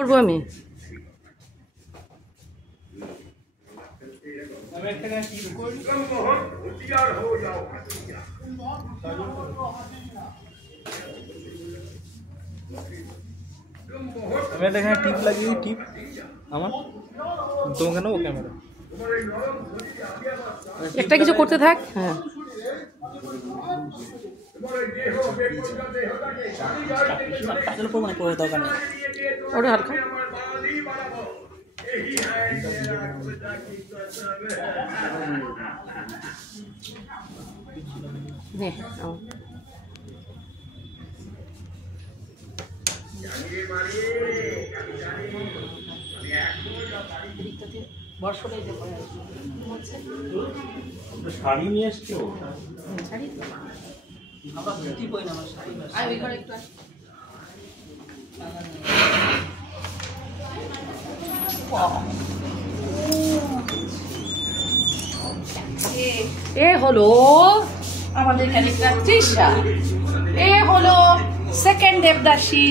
করবো আমি। আমি এখানে টিপ লাগিয়ে টিপ আমার তোমাকে নেবো ক্যামেরা একটা কিছু করতে থাক। হ্যাঁ ওটা হালকা শাড়ি নিয়ে এসছো? এ হলো আমাদের ক্যারেক্টার তৃষা, এ হলো সেকেন্ড দেবদাসী,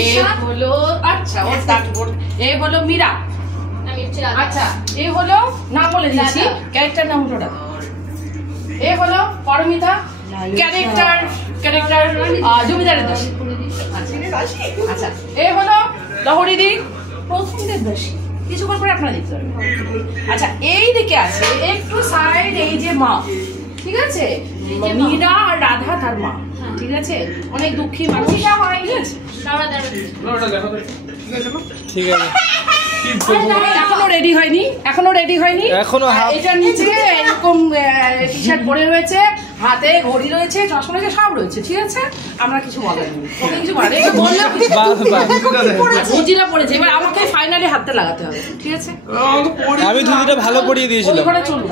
এ হলো আচ্ছা ও তারপর এ হলো মীরা, আচ্ছা এ হলো নাম বলে দিয়েছি ক্যারেক্টার নাম হলো, এ হলো পারমিতা ক্যারেক্টার জমিদারের দাসী, আচ্ছা এ হলো লহরিদি প্রথম দেবদাসী, কিছুক্ষণ পরে আপনারা দেখতে পাবেন। আচ্ছা এই দিকে আছে একটু সাইড, এই যে মা, ঠিক আছে, মীরা আর রাধা তার মা, ঠিক আছে, অনেক দুঃখী মানুষ, ঠিক আছে। এখনো রেডি হয়নি, এখনো এটার নিচে এরকম টি শার্ট পরে রয়েছে, হাতে ঘড়ি রয়েছে, চশমা রয়েছে, সব রয়েছে, ঠিক আছে। আমরা কিছু বলেনি, কিছু বুঝিরা পড়েছে, এবার আমাকে ফাইনালি হাতটা লাগাতে হবে, ঠিক আছে। আমি ধুতিটা ভালো পরিয়ে দিয়েছিলাম। চলুন।